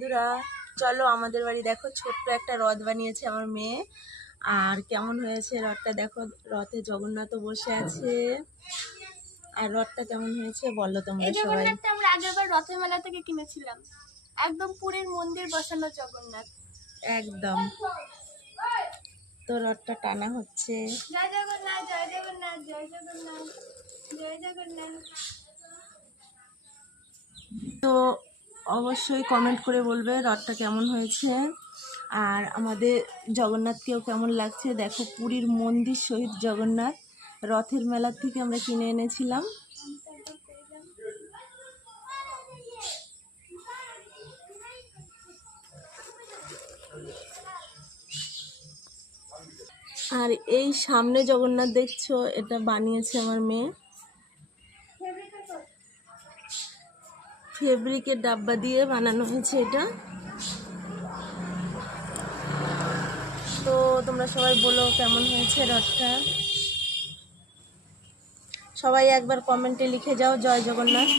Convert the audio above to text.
বন্ধুরা, চলো আমাদের বাড়ি দেখো, ছোট্ট একটা রথ বানিয়েছে আমার মেয়ে। আর কেমন হয়েছে রথটা দেখো, রথে জগন্নাথ বসে আছে। আর রথটা কেমন হয়েছে বলো তোমরা সবাই। জগন্নাথটা আমরা আগেরবার রথের মেলা থেকে কিনেছিলাম, একদম পুরীর মন্দির বসানো জগন্নাথ একদম। তো রথটা টানা হচ্ছে। জয় জগন্নাথ, জয় জগন্নাথ, জয় জগন্নাথ, জয় জগন্নাথ। তো অবশ্যই কমেন্ট করে বলবে রথটা কেমন হয়েছে। আর আমাদের জগন্নাথকেও কেমন লাগছে দেখো, পুরীর মন্দির সহিত জগন্নাথ রথের মেলা থেকে আমরা কিনে এনেছিলাম। আর এই সামনে জগন্নাথ দেখছো, এটা বানিয়েছে আমার মেয়ে। ফেব্রিকের ডাব্বা দিয়ে বানানো হয়েছে এটা। তো তোমরা সবাই বলো কেমন হয়েছে রথটা। সবাই একবার কমেন্টে লিখে যাও জয় জগন্নাথ।